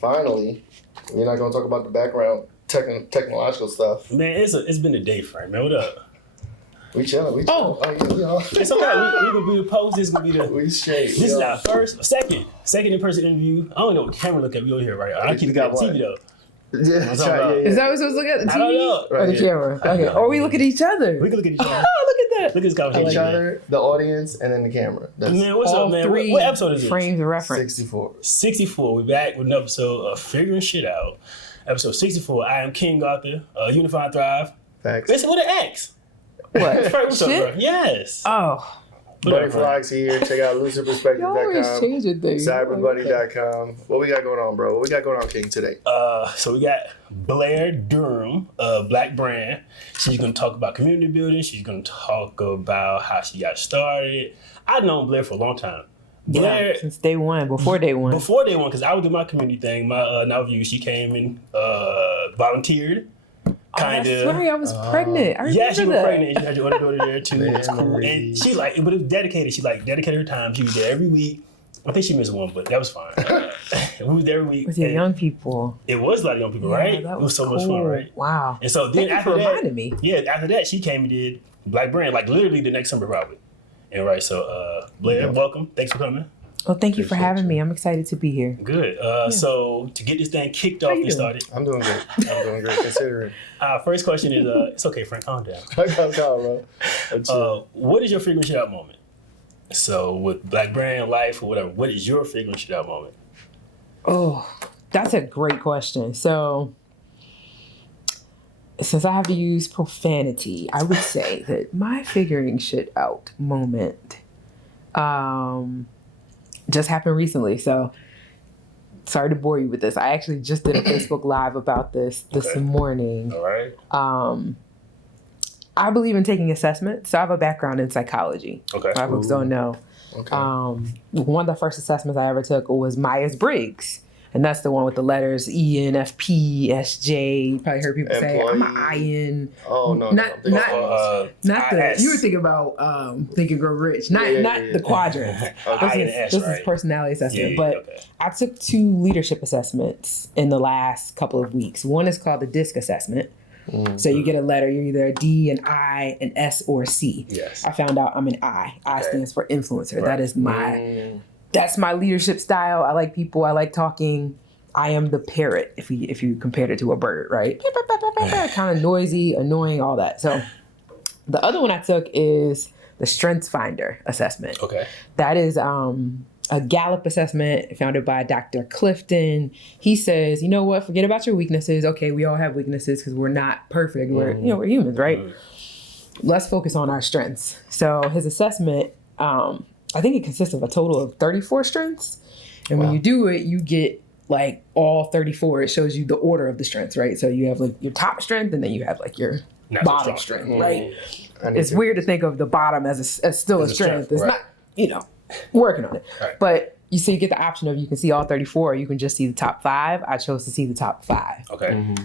finally, we're not gonna talk about the background technological stuff. Man, it's been a day, Frank. Man, what up? We chilling. Oh yeah, we all. It's okay. We gonna be the post. This is gonna be the. We straight. This is our second in-person interview. I don't know what camera look at. We over here, right? I keep got TV though. Yeah, Is that what we're supposed to look at? The TV? I don't know. Or the camera? Okay. Or we look at each other. We can look at each other. Look at that. Look at this conversation. Each other, the audience, and then the camera. Man, what's all up, man? three What episode is it? frames of reference. 64. 64. We back with an episode of Figuring Shit Out. Episode 64. I am King Arthur. Unify and Thrive. Facts. Listen, what an X. What? Frank, what's up, Shit? bro? Yes. Oh. Buddy Flacs here. Check out Y'all always lucidperspective.com. changing things. Cyberbuddy.com. What we got going on, bro? What we got going on, King, today? So we got Blair Durham, Black brand. She's going to talk about community building. She's going to talk about how she got started. I've known Blair for a long time. Blair, since day one, before day one. Before day one, because I was doing my community thing, my Now View, she came and volunteered. Kind of. Sorry, I was pregnant. I remember yeah, she was that. pregnant. You had your other daughter there too. It was cool. And she but it was dedicated. She dedicated her time. She was there every week. I think she missed one, but that was fine. We was there every week. With your young people. It was a lot of young people, right? That it was so cool. much fun, right? Wow. And so then Thank after you for that, reminding me. Yeah, after that, she came and did Black Brand, literally the next summer probably. And right, so Blair, welcome. Thanks for coming. Well, thank you for having me. I'm excited to be here. Good. So to get this thing kicked off and started. I'm doing good. I'm doing great, considering. First question is, it's okay, Frank, calm down. Calm, bro. What is your figuring shit out moment? So with Black Brand, life, or whatever, what is your figuring shit out moment? Oh, that's a great question. So since I have to use profanity, I would say that my figuring shit out moment just happened recently. So sorry to bore you with this. I actually just did a Facebook Live about this morning. All right. I believe in taking assessments. So I have a background in psychology. Okay. A lot of folks don't know. Okay. One of the first assessments I ever took was Myers-Briggs. And that's the one with the letters ENFP, SJ. You probably heard people say, I'm an IN. Oh, no. Not the, IS. you were thinking about Think and Grow Rich. Not the quadrant. This is personality assessment. I took 2 leadership assessments in the last couple of weeks. One is called the DISC assessment. Mm-hmm. So you get a letter, you're either a D, an I, an S, or a C. Yes. I found out I'm an I. I stands for influencer. Right. That is that's my leadership style. I like people. I like talking. I am the parrot if you compared it to a bird, right? Kind of noisy, annoying, all that. So the other one I took is the Strengths Finder assessment. Okay. That is a Gallup assessment founded by Dr. Clifton. He says, you know what? Forget about your weaknesses. Okay, we all have weaknesses because we're not perfect. We're humans, right? Let's focus on our strengths. So his assessment, I think it consists of a total of 34 strengths. And when you do it, you get all 34. It shows you the order of the strengths, right? So you have your top strength and then you have your bottom strength, right? It's weird to think of the bottom as still a strength. It's not, working on it. Right. But you get the option of you can see all 34 or you can just see the top 5. I chose to see the top 5. Okay. Mm-hmm.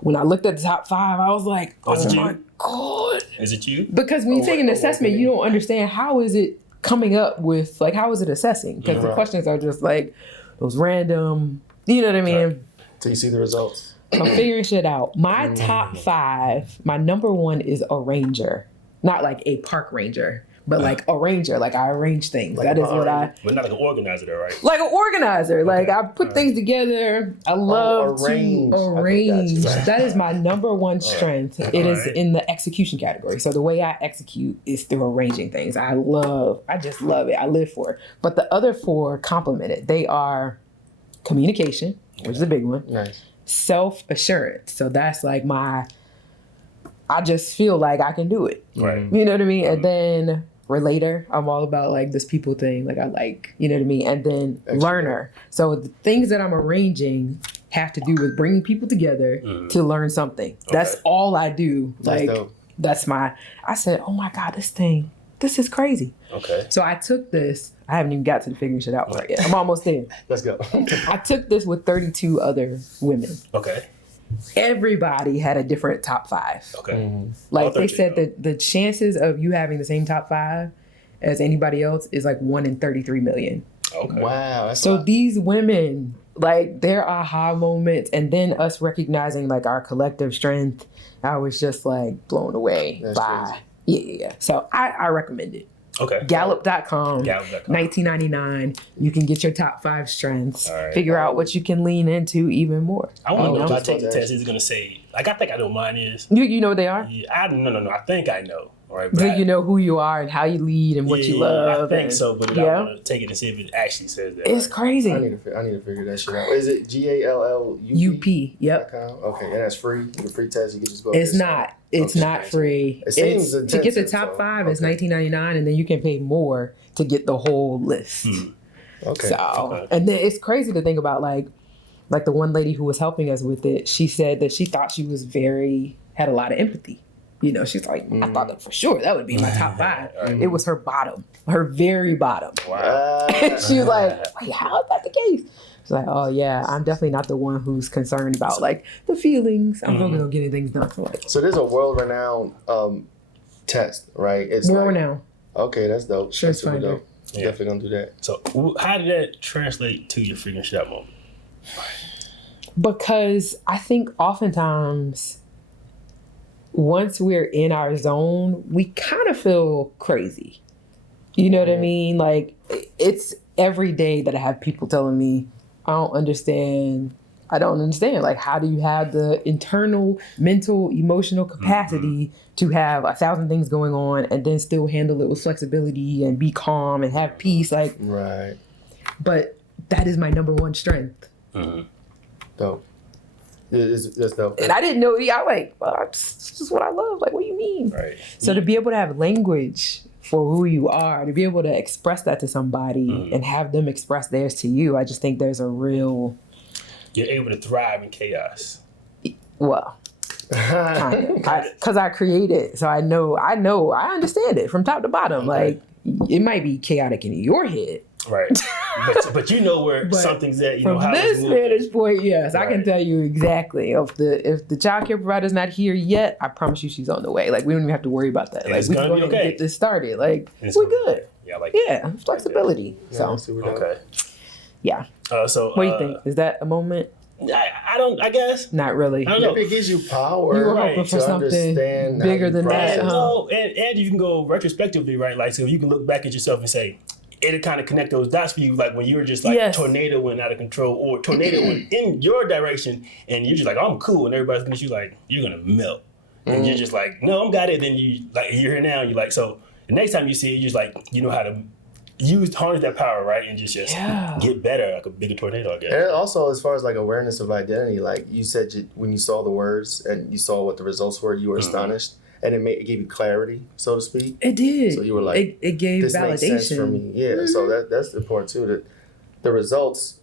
When I looked at the top 5, I was like, oh my God. Is it you? Because when you take an assessment, you don't understand how is it coming up with, how is it assessing? Because the questions are just those random, you know what I mean? Right. So you see the results. I'm figuring shit out. My top 5, my number 1 is a ranger. Not a park ranger, but a ranger. I arrange things. That is what But not like an organizer though, right? Like an organizer. Okay. I put things together. I love to arrange. That is my number 1 strength. It is in the execution category. So the way I execute is through arranging things. I just love it. I live for it. But the other 4 complement it. They are communication, which is a big one. Nice. Self-assurance. So that's I just feel like I can do it. Right. You know what I mean? And then relator. I'm all about this people thing. You know what I mean? And then learner. So the things that I'm arranging have to do with bringing people together to learn something. Okay. That's all I do. That's I said, oh my God, this is crazy. Okay. So I took this. I haven't even got to the figuring shit out part yet. I'm almost there. Let's go. I took this with 32 other women. Okay. Everybody had a different top 5. Okay. Mm-hmm. They said that the chances of you having the same top 5 as anybody else is 1 in 33 million. Okay. Wow. So these women like their aha moments, and then us recognizing like our collective strength. I was just like blown away That's by yeah. So I recommend it. Okay. Gallup.com, Gallup.com. $19.99. You can get your top 5 strengths. All right. Figure out what you can lean into even more. I want to know if I just take the about to test, is it going to say, like, I think I know what mine is. You know what they are? Yeah, no. I think I know. All right. Do you know who you are and how you lead and what you love? I think and- so, but I want to take it and see if it actually says that. It's crazy. I need to figure that shit out. Is it GALLUP? UP. Yep. Okay, and that's free. The free test, you can just go. It's not. It's not free. It seems It's, to get the intensive, top so, 5, it's okay. $19.99, and then you can pay more to get the whole list. Okay. So, and then it's crazy to think about, like the one lady who was helping us with it. She said that she thought she was had a lot of empathy. You know, she's like, I thought that for sure that would be my top 5. It was her bottom, her very bottom. Wow. She was like, wait, how is that the case? She's like, oh yeah, I'm definitely not the one who's concerned about like the feelings. I'm focused on getting things done. So there's a world-renowned test, right? It's More like, now. Okay, that's dope. Sure, That's it's super fine, dope. Yeah. Definitely gonna do that. So how did that translate to your freaking shit out moment? Because I think oftentimes once we're in our zone, we kind of feel crazy. You know what I mean? Like it's every day that I have people telling me, I don't understand. Like, how do you have the internal, mental, emotional capacity to have 1,000 things going on and then still handle it with flexibility and be calm and have peace? Like, Right. but that is my number one strength. Dope. That's dope. And I didn't know. I like, well, it's just what I love. Like, what do you mean? Right. So to be able to have language for who you are, to be able to express that to somebody and have them express theirs to you, I just think there's a real, You're able to thrive in chaos. well, kind of, because I created, so I understand it from top to bottom. Like, it might be chaotic in your head. Right. but you know where something's at. You know From how this it's moving. vantage point, yes, I can Right. tell you exactly. If the child care provider's not here yet, I promise you she's on the way. Like, we don't even have to worry about that. And Like, it's we can gonna go be ahead and okay. get this started. Like, It's we're gonna be good. Yeah, like Yeah, flexibility. So, super dope. Okay. yeah. So What do you think? Is that a moment? I don't. I guess. Not really. I don't know. Maybe it gives you power. You were Right. hoping for to something understand how bigger you than that, process. huh? No, and you can go retrospectively, right? Like, so you can look back at yourself and say, it'll kind of connect those dots for you, like when you were just like Yes. tornado went out of control, or tornado went in your direction, and you're just like, I'm cool, and everybody's looking at you like you're gonna melt, and you're just like, no, I'm got it. Then you like you're here now, and you're like, so the next time you see it, you're just like, you know how to harness that power, right, and just Yeah. get better, like a bigger tornado, I guess. And also, as far as like awareness of identity, like you said, when you saw the words and you saw what the results were, you were astonished, and it gave you clarity, so to speak. It did. So you were like, it gave This makes sense for validation. me. Yeah, so that's important too. That the results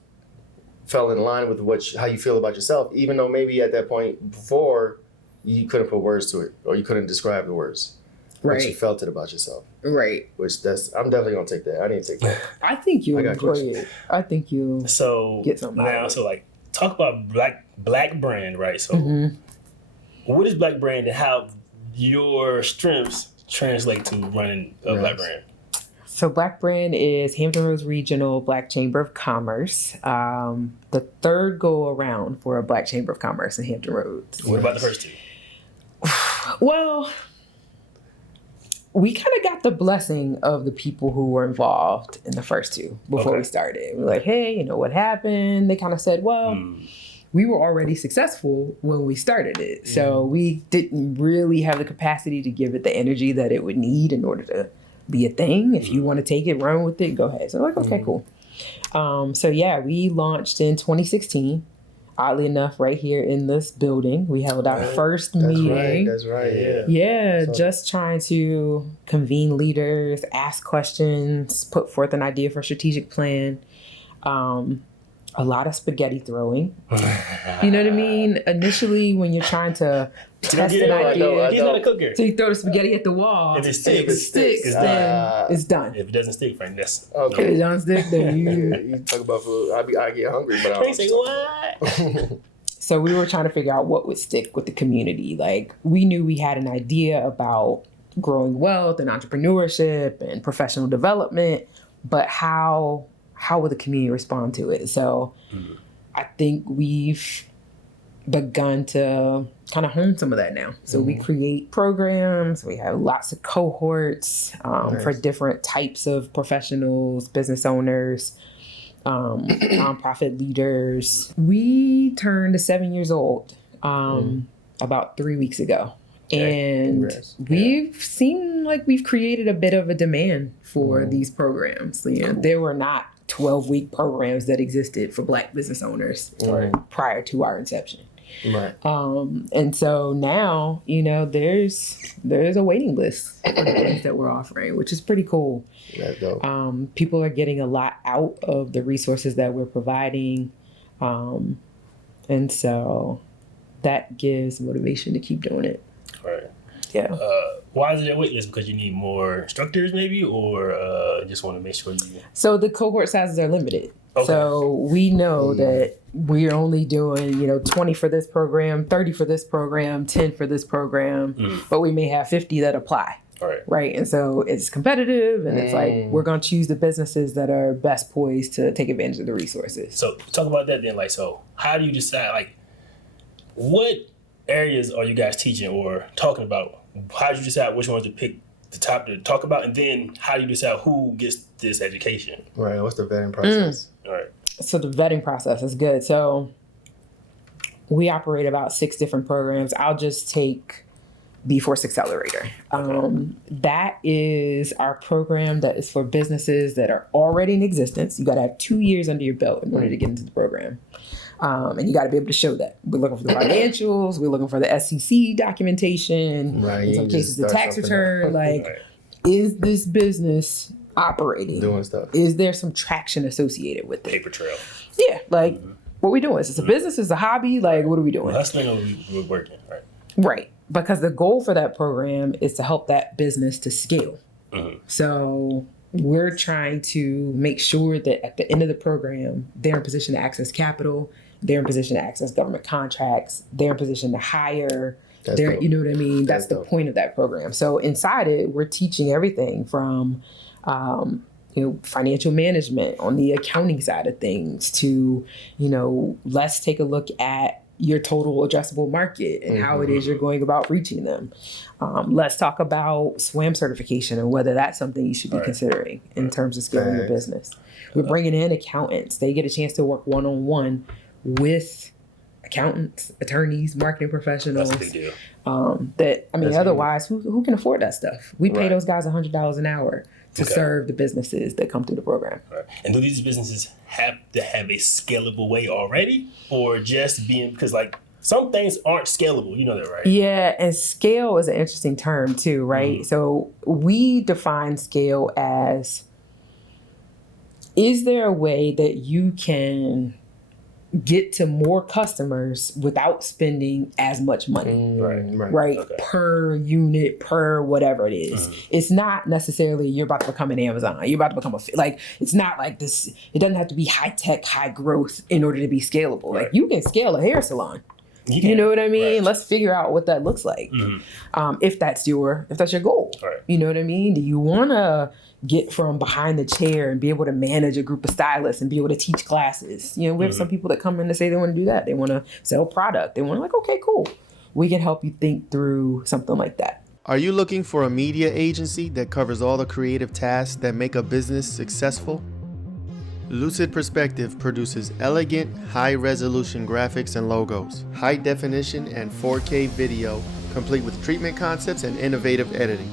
fell in line with how you feel about yourself, even though maybe at that point before you couldn't put words to it or you couldn't describe the words, but you Right. felt it about yourself. Right. Which I'm definitely gonna take that. I need to take that. I think you'll I got enjoy questions. it. I think you'll. So Get something out now, of it. so like talk about black brand, right? So what is black brand and how your strengths translate to running a black Nice. brand? So Black Brand is Hampton Roads Regional Black Chamber of Commerce. The third go around for a Black Chamber of Commerce in Hampton Roads. What about the first two? Well, we kind of got the blessing of the people who were involved in the first two before Okay. we started. We were like, hey, you know what happened? They kind of said, well, we were already successful when we started it. So we didn't really have the capacity to give it the energy that it would need in order to be a thing. If you want to take it, run with it, go ahead. So I'm like, okay, cool. So yeah, we launched in 2016. Oddly enough, right here in this building, we held our first meeting. That's right. Yeah. Yeah, So- just trying to convene leaders, ask questions, put forth an idea for a strategic plan. A lot of spaghetti throwing. You know what I mean? Initially, when you're trying to test get an it, I idea, He's not a cooker. so you throw the spaghetti at the wall. If it If sticks, it sticks, it's then it's done. If it doesn't stick, Frank, that's Okay. If it don't stick, then you. You talk about food. I get hungry, but I Frank don't. say what? So we were trying to figure out what would stick with the community. Like, we knew we had an idea about growing wealth and entrepreneurship and professional development, but how would the community respond to it? So I think we've begun to kind of hone some of that now. So we create programs, we have lots of cohorts for different types of professionals, business owners, nonprofit leaders. We turned 7 years old about 3 weeks ago. And we've seen like we've created a bit of a demand for these programs. You know, there were not 12-week programs that existed for Black business owners prior to our inception. Right. And so now, you know, there's a waiting list for the things that we're offering, which is pretty cool. That's dope. People are getting a lot out of the resources that we're providing. And so that gives motivation to keep doing it. Right. Yeah. Why is it a wait list? Because you need more instructors maybe, or just want to make sure you... So the cohort sizes are limited. Okay. So we know that we're only doing, 20 for this program, 30 for this program, 10 for this program, but we may have 50 that apply. All right. Right. And so it's competitive, and it's like we're going to choose the businesses that are best poised to take advantage of the resources. So talk about that then. Like, so how do you decide, like, what areas are you guys teaching or talking about? How do you decide which ones to pick the top to talk about? And then how do you decide who gets this education? Right. What's the vetting process? All right. So the vetting process is good. So we operate about 6 different programs. I'll just take B-Force Accelerator. That is our program that is for businesses that are already in existence. You got to have 2 years under your belt in order to get into the program. And you got to be able to show that. We're looking for the financials. We're looking for the SEC documentation. Right. In some cases, the tax return. Like, Right. is this business operating? Doing stuff. Is there some traction associated with it? Paper trail. Yeah. Like, what we doing? Is this a business? Is it a hobby? Like, what are we doing? Hustling or we're working, right? Right. Because the goal for that program is to help that business to scale. So we're trying to make sure that at the end of the program, they're in position to access capital, they're in position to access government contracts, they're in position to hire. Dope. You know what I mean? That's the dope. point of that program. So inside it, we're teaching everything from financial management on the accounting side of things to, let's take a look at your total addressable market and how it is you're going about reaching them. Let's talk about SWAM certification and whether that's something you should be considering in terms of scaling your business. We're bringing in accountants. They get a chance to work one-on-one with accountants, attorneys, marketing professionals. That's a big deal. Otherwise, who can afford that stuff? We pay Right. those guys $100 an hour to serve the businesses that come through the program. Right. And do these businesses have to have a scalable way already, or just being, because like some things aren't scalable, you know that, right? Yeah, and scale is an interesting term too, right? So we define scale as, is there a way that you can get to more customers without spending as much money? Right? Okay. Per unit, per whatever it is. It's not necessarily you're about to become an Amazon. You're about to become it's not like this. It doesn't have to be high tech, high growth in order to be scalable. Right. Like you can scale a hair salon. You know what I mean? Right. Let's figure out what that looks like. If that's your goal. Right. You know what I mean? Do you want to get from behind the chair and be able to manage a group of stylists and be able to teach classes? We have some people that come in to say they want to do that. They want to sell product. They want to okay, cool. We can help you think through something like that. Are you looking for a media agency that covers all the creative tasks that make a business successful? Lucid Perspective produces elegant, high-resolution graphics and logos, high-definition and 4K video, complete with treatment concepts and innovative editing.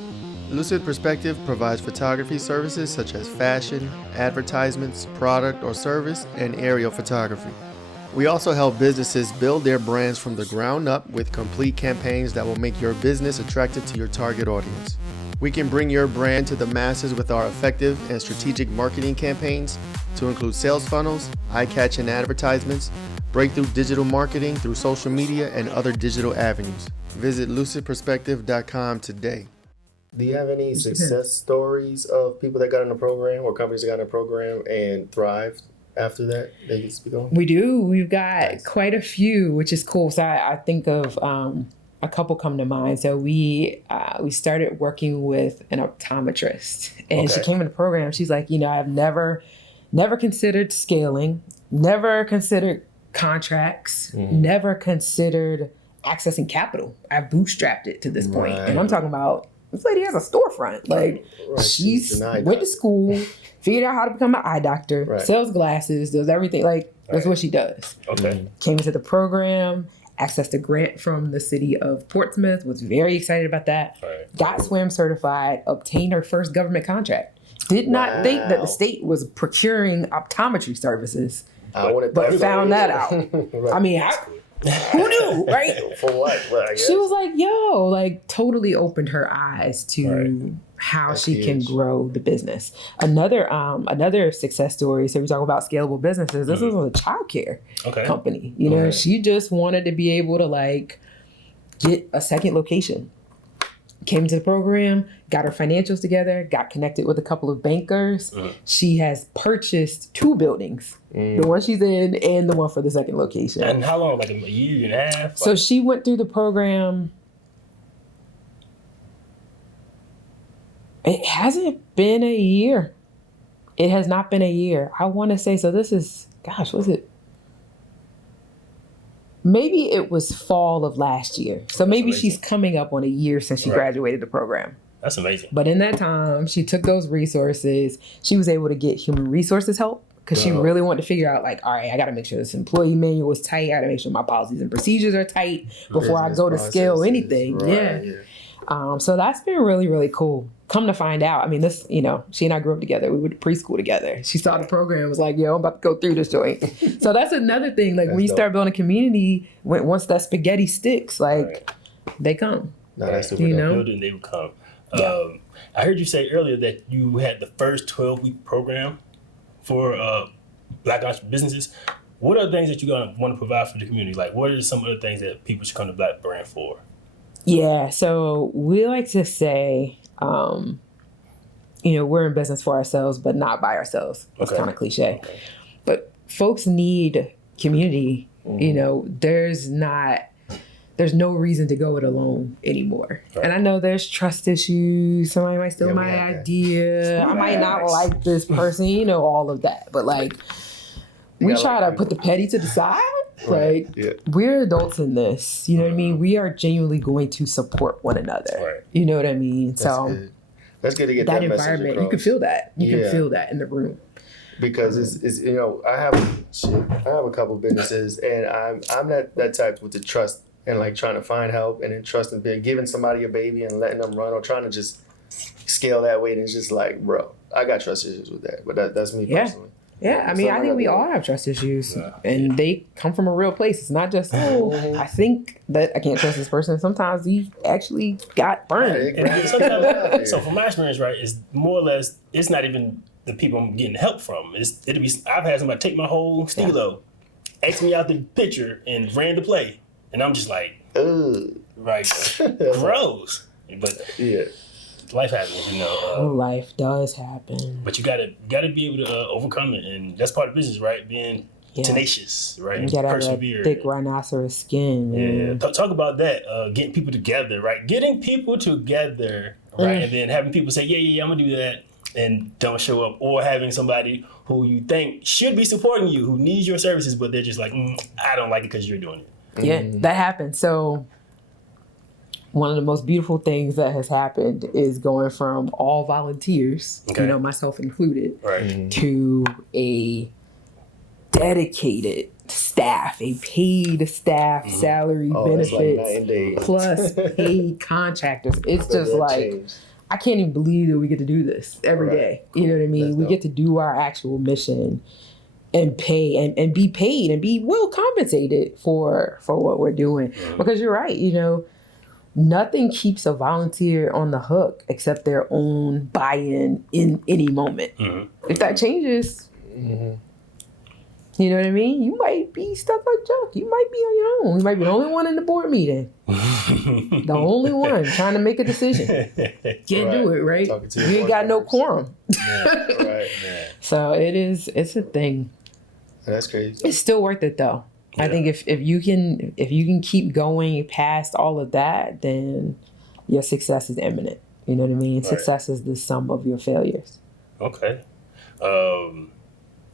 Lucid Perspective provides photography services such as fashion, advertisements, product or service, and aerial photography. We also help businesses build their brands from the ground up with complete campaigns that will make your business attractive to your target audience. We can bring your brand to the masses with our effective and strategic marketing campaigns to include sales funnels, eye-catching advertisements, breakthrough digital marketing through social media, and other digital avenues. Visit lucidperspective.com today. Do you have any success stories of people that got in the program or companies that got in the program and thrived after that you can speak on? We do. We've got quite a few, which is cool. So I think of a couple come to mind. So we started working with an optometrist, and she came in the program. She's like, I've never considered scaling, never considered contracts, never considered accessing capital. I bootstrapped it to this point. And I'm talking about, this lady has a storefront. Like, she's went to school, figured out how to become an eye doctor, sells glasses, does everything. Like, that's what she does. Okay. Came into the program, accessed a grant from the city of Portsmouth, was very excited about that. Got swim certified, obtained her first government contract. Did not think that the state was procuring optometry services, but found that out. I mean, who knew, right? For what? Well, I guess. She was like, yo, like totally opened her eyes to how she can grow the business. Another success story, so we talk about scalable businesses. This was a childcare company. You know, she just wanted to be able to like get a second location. Came to the program, got her financials together, got connected with a couple of bankers. She has purchased 2 buildings, the one she's in and the one for the second location. And how long? Like a year and a half? So she went through the program. It hasn't been a year. It has not been a year. I want to say, so this is, gosh, was it? Maybe it was fall of last year. So maybe she's coming up on a year since she graduated the program. That's amazing. But in that time, she took those resources. She was able to get human resources help because she really wanted to figure out, like, all right, I got to make sure this employee manual is tight. I got to make sure my policies and procedures are tight before I go to scale anything. So that's been really, really cool. Come to find out, I mean, this, you know, she and I grew up together. We went to preschool together. She saw the program and was like, yo, I'm about to go through this joint. So that's another thing. Like, when you start building a community, once that spaghetti sticks, like, they come. No, that's super you dope. know? Building, they would come. I heard you say earlier that you had the first 12-week program for Black entrepreneur businesses. What are the things that you're going to want to provide for the community? Like, what are some of the things that people should come to Black Brand for? Yeah, so we like to say, you know, we're in business for ourselves, but not by ourselves. It's kind of cliche. But folks need community. You know, there's no reason to go it alone anymore. And I know there's trust issues. Somebody might steal my idea. I might not like this person, you know, all of that. But like, we try to put the petty to the side. Like, we're adults in this. You know what I mean? We are genuinely going to support one another. You know what I mean? That's good to get that that environment. message across. You can feel that. You can feel that in the room. Because it's you know, I have a couple businesses, and I'm that type with the trust and like trying to find help and then trust and giving somebody a baby and letting them run or trying to just scale that way. And it's just like, bro, I got trust issues with that. But that's me personally. Yeah, I mean, I think we all have trust issues, and they come from a real place. It's not just, I think that I can't trust this person. Sometimes he actually got burned. So from my experience, right, it's more or less, it's not even the people I'm getting help from. I've had somebody take my whole stilo, ask me out the picture, and ran the play. And I'm just like, right, gross. But life happens, you know. Life does happen. But you gotta be able to overcome it, and that's part of business, right? Being tenacious, right? You gotta have that thick rhinoceros skin. Man. Yeah, talk about that. Getting people together, right? Getting people together, right? And then having people say, yeah, I'm gonna do that, and don't show up, or having somebody who you think should be supporting you, who needs your services, but they're just like, I don't like it because you're doing it. Yeah, that happens. So one of the most beautiful things that has happened is going from all volunteers, you know, myself included, to a dedicated staff, a paid staff, salary, benefits, plus paid contractors. It's just like, I can't even believe that we get to do this every day. You know what I mean? We get to do our actual mission and pay and be paid and be well compensated for what we're doing. Because you're right, you know, nothing keeps a volunteer on the hook except their own buy-in in any moment. If that changes, you know what I mean? You might be stuck like Chuck. You might be on your own. You might be the only one in the board meeting. The only one trying to make a decision. Can't do it, right? You ain't got no quorum. So it's a thing. That's crazy. It's still worth it though. I think if you can keep going past all of that, then your success is imminent. You know what I mean? Success is the sum of your failures. Okay.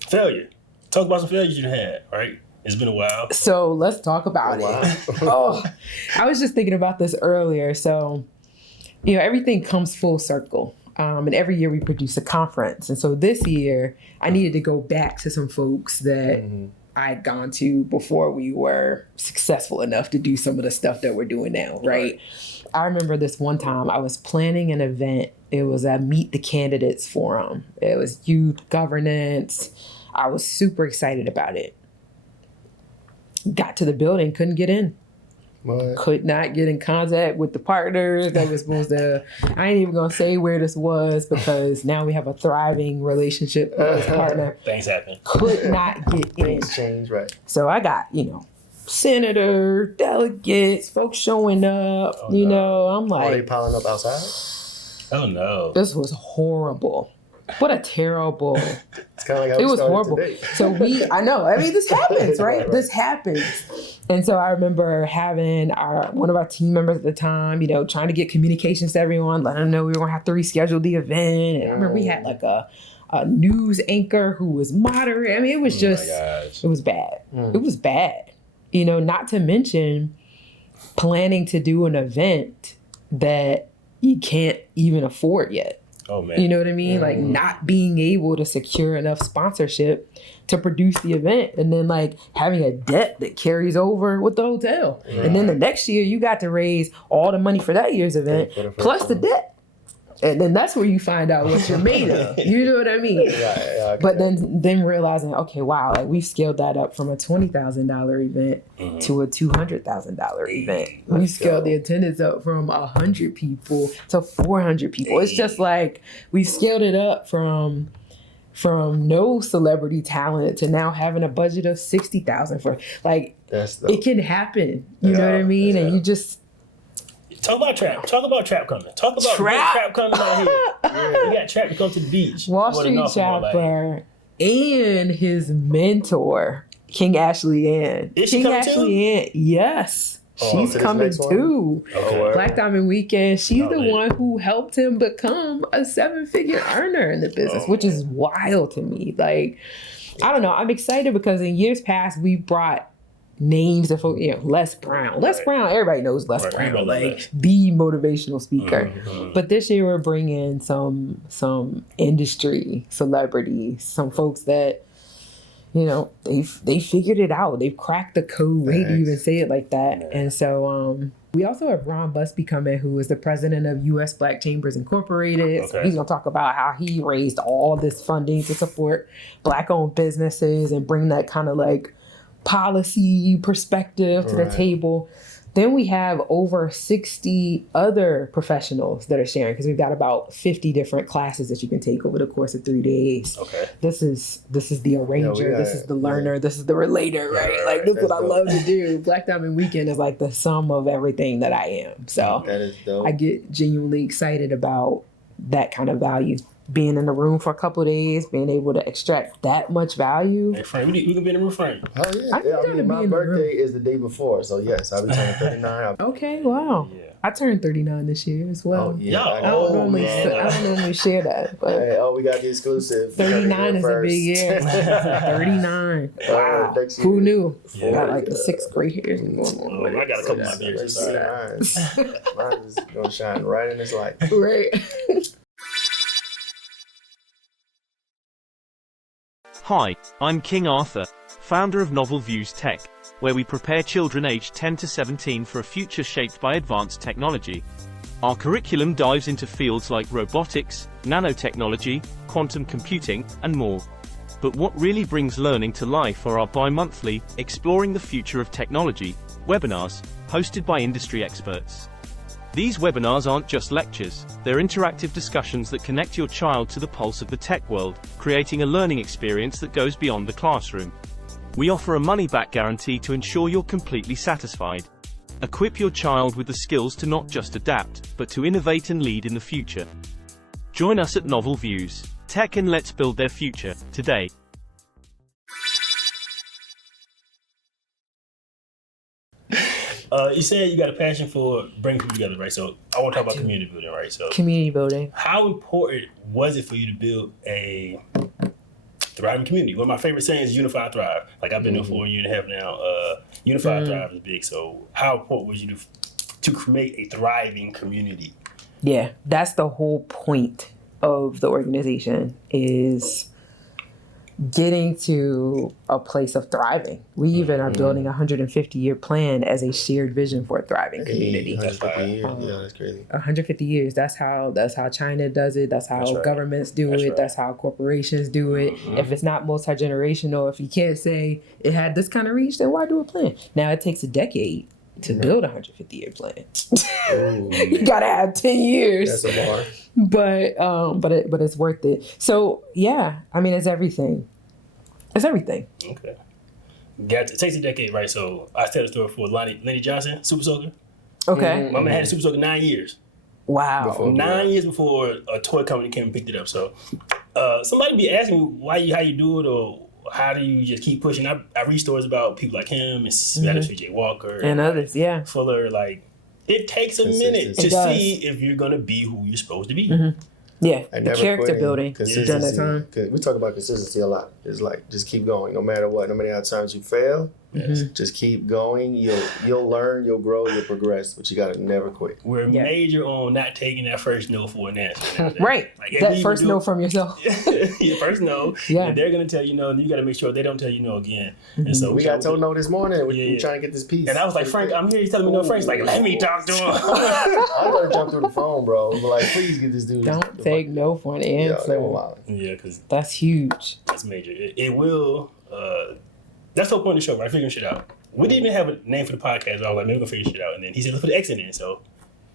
Failure. Talk about some failures you had, right? It's been a while. So let's talk about it. Oh, I was just thinking about this earlier. So, everything comes full circle. And every year we produce a conference. And so this year I needed to go back to some folks that I had gone to before we were successful enough to do some of the stuff that we're doing now, right? I remember this one time I was planning an event. It was a Meet the Candidates forum. It was youth governance. I was super excited about it. Got to the building, couldn't get in. What? Could not get in contact with the partners that was supposed to. I ain't even gonna say where this was because now we have a thriving relationship with this partner. Things happen. Could not get in. Things change, right? So I got, senator, delegates, folks showing up. Oh, no. I'm Are they like, piling up outside? Oh no. this was horrible. What a terrible. It's kind of like how It we was started horrible. today. So I know. I mean, this happens, right? Right. This happens. And so I remember having one of our team members at the time, trying to get communications to everyone, letting them know we were going to have to reschedule the event. And I remember we had like a news anchor who was moderating. I mean, it was just, it was bad. It was bad. Not to mention planning to do an event that you can't even afford yet. Oh man. You know what I mean? Like not being able to secure enough sponsorship to produce the event and then like having a debt that carries over with the hotel. Right. And then the next year you got to raise all the money for that year's event plus the debt. And then that's where you find out what you're made of. You know what I mean? Yeah, But then realizing, okay, wow, like we've scaled that up from a $20,000 event to a $200,000 event. We've scaled the attendance up from 100 people to 400 people. It's just like we've scaled it up from no celebrity talent to now having a budget of $60,000 for like it can happen. You know what I mean? And you just talk about trap. Talk about trap coming. Talk about trap coming out here. We got trap to come to the beach. Wallstreet Trapper and his mentor, King Ashley Ann. Is she King coming Ashley Ann, yes. She's coming too. Okay. Black Diamond Weekend. She's the one who helped him become a 7-figure earner in the business, which is wild to me. Like, I don't know. I'm excited because in years past, we brought names of Les Brown. Les Brown, everybody knows Les Brown, like the motivational speaker. But this year we're bringing some industry celebrities, some folks that they figured it out. They've cracked the code. I hate to even say it like that. And so we also have Ron Busby coming, who is the president of U.S. Black Chambers Incorporated. So he's going to talk about how he raised all this funding to support Black-owned businesses and bring that kind of like policy perspective to the table. Then we have over 60 other professionals that are sharing because we've got about 50 different classes that you can take over the course of 3 days. Okay. This is the arranger, this is the learner, this is the relator, right? Like this is what I love to do. Black Diamond Weekend is like the sum of everything that I am. So that is dope. I get genuinely excited about that kind of value. Being in the room for a couple of days, being able to extract that much value. Hey, Frank, we can be in the room, Frank. Oh yeah. I mean, my birthday is the day before, so yes, I'll be turning 39. Okay, wow. Yeah. I turned 39 this year as well. Oh, yeah. I don't normally share that, but we got the exclusive. 39 is a big year. 39. Wow. Who knew? Yeah. Got like the 6th grade hairs going on. I got a couple of my beers. Mine is gonna shine right in this light. Right. Hi, I'm King Arthur, founder of Novel Views Tech, where we prepare children aged 10 to 17 for a future shaped by advanced technology. Our curriculum dives into fields like robotics, nanotechnology, quantum computing, and more. But what really brings learning to life are our bi-monthly, Exploring the Future of Technology, webinars, hosted by industry experts. These webinars aren't just lectures, they're interactive discussions that connect your child to the pulse of the tech world, creating a learning experience that goes beyond the classroom. We offer a money-back guarantee to ensure you're completely satisfied. Equip your child with the skills to not just adapt, but to innovate and lead in the future. Join us at Novel Views Tech and let's build their future, today. You said you got a passion for bringing people together, right? So I want to talk about community building, right? So community building. How important was it for you to build the thriving community. One of my favorite sayings is unify and thrive. Like I've been there for a year and a half now. Unify and thrive is big. So how important was you to create a thriving community? Yeah, that's the whole point of the organization, is getting to a place of thriving. We even are building a 150-year plan as a shared vision for a thriving community. 150 years. Yeah, that's crazy. 150 years. That's how China does it. That's how governments do it. That's how corporations do it. If it's not multi-generational, if you can't say it had this kind of reach, then why do a plan? Now it takes a decade to build a 150-year plan. You gotta have 10 years. That's a bar. But it's worth it. So yeah, I mean, it's everything. It's everything. Okay. It takes a decade, right? So I tell the story for Lenny Johnson, Super Soaker. Okay. My man had a Super Soaker 9 years. Wow. 9 years before a toy company came and picked it up. So somebody be asking me how you do it, or how do you just keep pushing? I read stories about people like him and J. Walker and others. Yeah. Fuller. Like, it takes a minute to see if you're gonna be who you're supposed to be. Yeah, the character building during that time. Cause we talk about consistency a lot. It's like, just keep going, no matter what, no matter how times you fail. Just keep going. You'll learn, you'll grow, you'll progress, but you gotta never quit. We're major on not taking that first no for an answer. Right. Like, that first no from yourself. Your first no. Yeah. And they're gonna tell you no, and you gotta make sure they don't tell you no again. And so we got told no this morning. We're trying to get this piece. And I was like, Frank, I'm here. He's telling me no. Frank's like, let me talk to him. I'm gonna jump through the phone, bro. I'm like, please get this dude. Don't take no for an answer. Yeah, because that's huge. That's major. It will. That's the whole point of the show, right? Figuring shit out. We didn't even have a name for the podcast. I was like, maybe we'll figure shit out. And then he said, let's put the X in it. So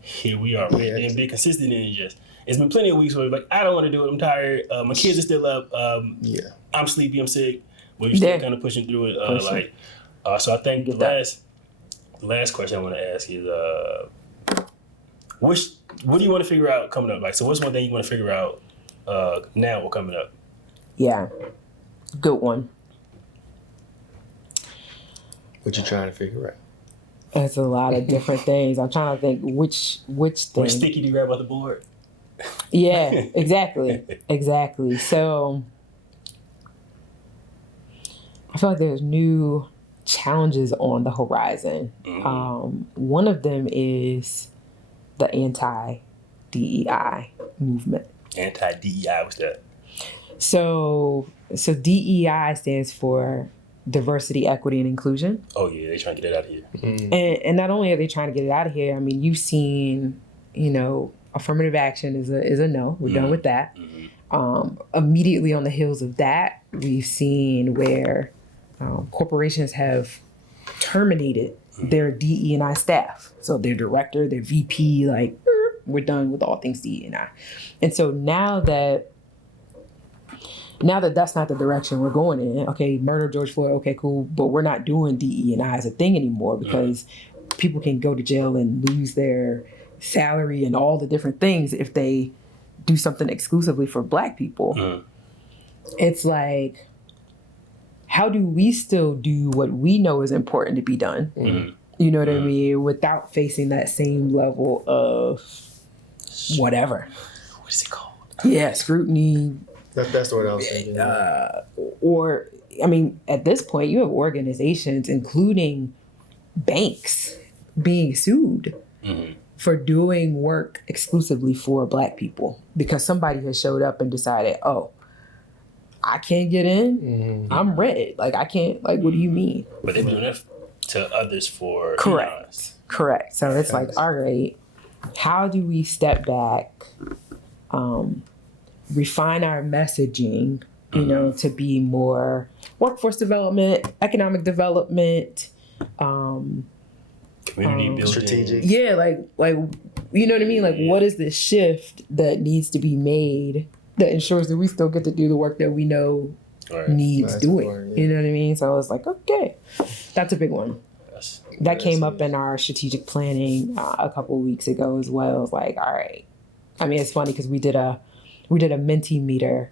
here we are. Right? And being consistent in it. It's been plenty of weeks where like, I don't want to do it. I'm tired. My kids are still up. I'm sleepy. I'm sick. But you're still kind of pushing through it. So I think the last question I want to ask is, what do you want to figure out coming up? Like, so what's one thing you want to figure out now or coming up? Yeah, good one. What you trying to figure out? It's a lot of different things. I'm trying to think which thing. Which sticky do you grab off the board? Yeah, exactly. So I feel like there's new challenges on the horizon. One of them is the anti-DEI movement. Anti-DEI, what's that? So DEI stands for diversity, equity, and inclusion. Oh yeah, they're trying to get it out of here. And not only are they trying to get it out of here, I mean, you've seen, affirmative action is a no. We're done with that. Immediately on the heels of that, we've seen where corporations have terminated their DE&I staff. So their director, their VP, like, we're done with all things DE&I. And so now that that's not the direction we're going in, okay, murder George Floyd, okay, cool, but we're not doing DE&I as a thing anymore because people can go to jail and lose their salary and all the different things if they do something exclusively for Black people. It's like, how do we still do what we know is important to be done? You know what I mean? Without facing that same level of whatever. What is it called? Yeah, scrutiny. That's what I was thinking. Or, I mean, at this point, you have organizations, including banks, being sued for doing work exclusively for Black people because somebody has showed up and decided, oh, I can't get in. I'm red. Like, I can't, like, what do you mean? But they're doing it to others for Correct. So it's like, all right, how do we step back, refine our messaging, to be more workforce development, economic development, community building, strategic. Yeah, like you know what I mean? Like, what is the shift that needs to be made that ensures that we still get to do the work that we know needs doing? You know what I mean? So it's like, okay, that's a big one. That came up in our strategic planning a couple of weeks ago as well. It's like, all right. I mean, it's funny because we did a Mentimeter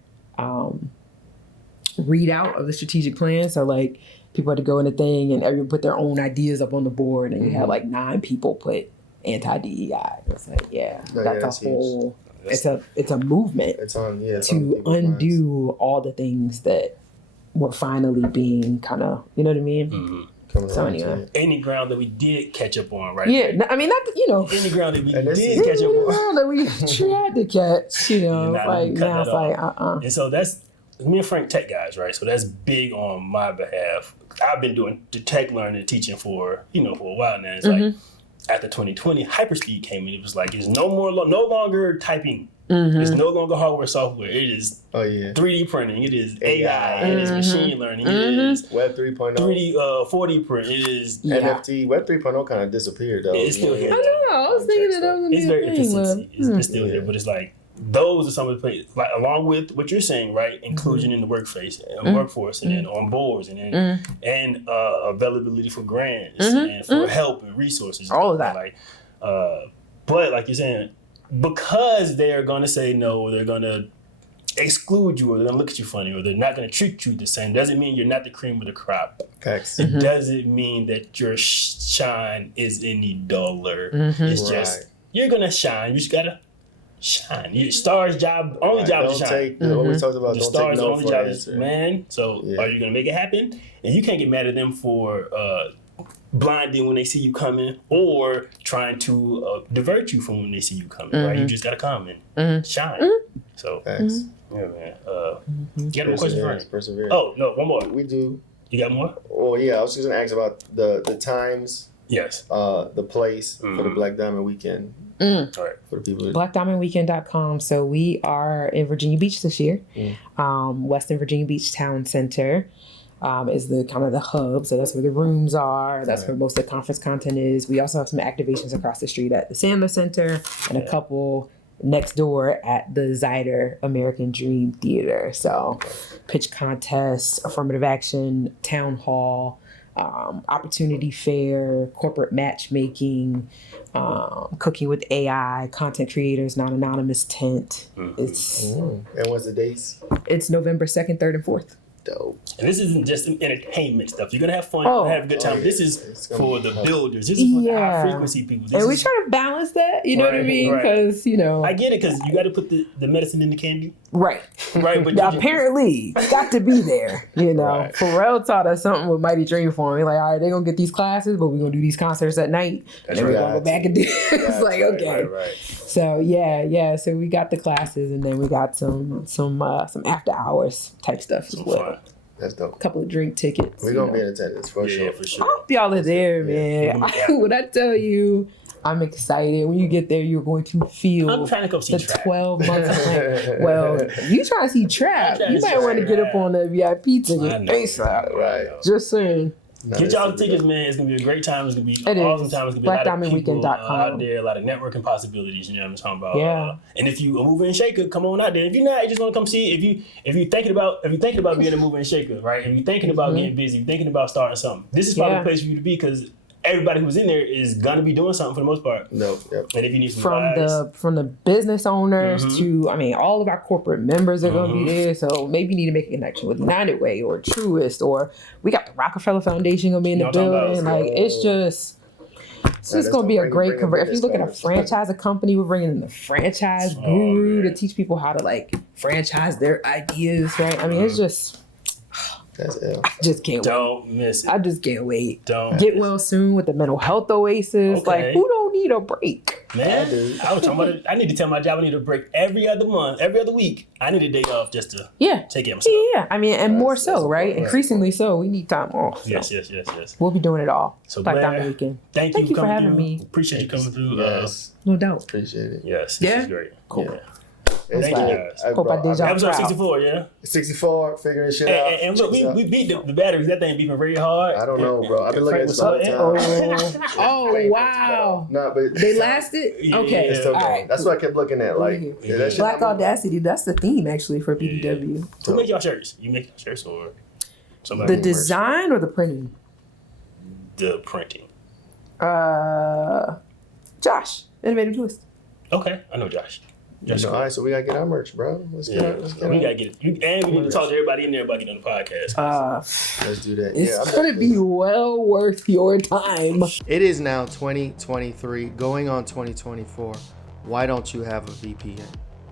readout of the strategic plan. So like, people had to go in the thing and everyone put their own ideas up on the board, and you had like 9 people put anti-DEI. It's like, that's a whole. It's a movement. It's on to undo all the things that we're finally being kind of, you know what I mean? Mm-hmm. So anyway. Any ground that we did catch up on, right? Yeah, I mean, not, you know. Any ground that we And this did is- catch up on. Ground that we tried to catch, you know, You're not like gonna cut now it's that like, off. And so that's me and Frank tech guys, right? So that's big on my behalf. I've been doing the tech learning and teaching for a while now. It's like after 2020, hyperspeed came in. It was like it's no longer typing. It's no longer hardware software. It is 3D printing. It is AI. It is machine learning. It is Web 3.0. 3D 4D print. It is NFT. Web 3.0 kind of disappeared though. It's still here. I know, I was thinking that that was gonna It's be very a thing, efficiency. but, It's still here, but it's like those are some of the places, like along with what you're saying, right? Inclusion in the workforce and then on boards and then and availability for grants and for help and resources. All of that. Like, but like you're saying, because they're gonna say no, or they're gonna exclude you, or they're gonna look at you funny, or they're not gonna treat you the same, doesn't mean you're not the cream of the crop. Facts. It doesn't mean that your shine is any duller. It's just you're gonna shine. You just gotta shine. Your star's job, only job is Don't shine. take what we talked about. The Don't star's take no only for job an is answer. man. So are you gonna make it happen? And you can't get mad at them for blinding when they see you coming, or trying to divert you from when they see you coming. Right? You just gotta come and shine. So Facts. yeah, man. You got more questions for me? Perseverance. Oh no, one more. We do. You got more? Well, yeah, I was just gonna ask about the times, Yes. the place for the Black Diamond Weekend All right. for the people. BlackDiamondWeekend.com. So we are in Virginia Beach this year. Western Virginia Beach Town Center is the kind of the hub. So that's where the rooms are. That's where most of the conference content is. We also have some activations across the street at the Sandler Center and a couple next door at the Zyder American Dream Theater. So pitch contests, affirmative action, town hall, opportunity fair, corporate matchmaking, cooking with AI, content creators, non-anonymous tent. It's And what's the dates? it's November 2nd, 3rd, and 4th. Dope. And this isn't just entertainment stuff. You're gonna have fun. You're gonna have a good time. This is It's gonna for be the dope. builders. This is for the high Yeah. frequency people. This And we is, try to balance that, you know what I Right, mean? right. Because, you know, I get it, because you got to put the medicine in the candy, right. right? But Now, apparently, it's got to be there, you know. Right. Pharrell taught us something with Mighty Dream for me. Like, all right, they're going to get these classes, but we're going to do these concerts at night. That's and then we're right. going to go back and do it's like, okay. right. So, yeah. So we got the classes, and then we got some after hours type stuff as Some well. fun. That's dope. A couple of drink tickets. We're you gonna know. be in attendance for Yeah, sure. for I sure. hope y'all are there, man. Yeah. When I tell you, I'm excited. When you get there, you're going to feel I'm trying to go see the Trap. 12 months of plan. Well, you trying to see Trap. I'm trying You to might see want to get up Trap. on the VIP I ticket know. ASAP. Right. Just saying. No, Get this y'all is the tickets, good. man. It's gonna be a great time. It's gonna be It an awesome is. time. It's gonna be a lot of people BlackDiamondWeekend.com. out there, a lot of networking possibilities. You know what I'm talking about? Yeah. And if you a mover and shaker, come on out there. If you're not, you just want to come see. If you're thinking about being a mover and shaker, right? If you're thinking about getting busy, if you're thinking about starting something, this is probably Yeah. the place for you to be, because everybody who's in there is gonna be doing something for the most part. No, yep. And if you need some From the business owners Mm-hmm. to, I mean, all of our corporate members are going to be there. So maybe you need to make a connection with United Way or Truist, or we got the Rockefeller Foundation going to be in the You know what I'm building. talking Like, about? it's just that's going to be a bring- great bring a convert. If you business look at a cards. franchise, a company, we're bringing in the franchise Oh, guru to man. teach people how to like franchise their ideas, right? I mean, it's just, That's ill. I just can't wait. Don't miss it. I just can't wait. Don't Get well soon with the mental health oasis. Okay. Like, who don't need a break? Man, I do. I was talking about it. I need to tell my job I need a break every other month, every other week. I need a day off just to Yeah. take care of myself. Yeah, I mean, and more that's so, right? important. Increasingly so, we need time off. So Yes. we'll be doing it all. So Black Blair, Diamond Weekend. Thank Thank you you for coming having through. me. Appreciate you coming through. Yes, No doubt. appreciate it. Yes. Yeah? This is great. Cool. Yeah. It's Thank you, good. guys. Hope I did y'all Episode proud. 64, yeah. 64, figuring shit out. And look, Check this out. we beat the batteries. That thing beeping very hard. I don't know, bro. I've been looking at this Frank all was the up. time. Oh, wow. No, but They lasted? Yeah. Okay. it's still All going. right. That's what I kept looking at. Like, yeah, that shit. Black Audacity, that's the theme actually for BDW. Who make y'all shirts? You make y'all shirts or somebody? The design or the printing? The printing. Josh, Innovative Twist. Okay, I know Josh. Josh, All right, so we gotta get our merch, bro. Let's get yeah, it. Let's get we it. gotta get it. And we need to talk to everybody in there about getting on the podcast. Let's do that. It's I'm gonna definitely- be well worth your time. It is now 2023, going on 2024. Why don't you have a VPN?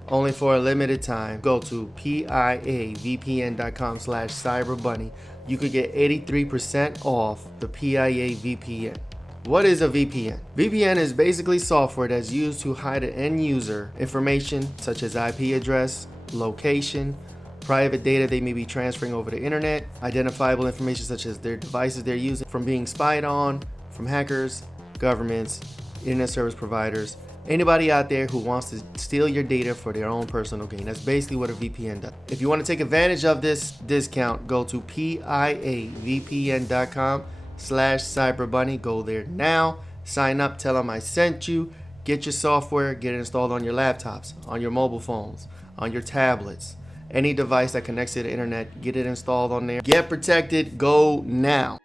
only for a limited time. Go to piavpn.com/cyberbunny. You could get 83% off the PIA VPN. What is a VPN? VPN is basically software that's used to hide an end user information such as IP address, location, private data they may be transferring over the internet, identifiable information such as their devices they're using from being spied on, from hackers, governments, internet service providers, anybody out there who wants to steal your data for their own personal gain. That's basically what a VPN does. If you want to take advantage of this discount, go to piavpn.com/cyberbunny. Go there now, sign up, tell them I sent you, get your software, get it installed on your laptops, on your mobile phones, on your tablets, any device that connects to the internet, get it installed on there. Get protected, go now.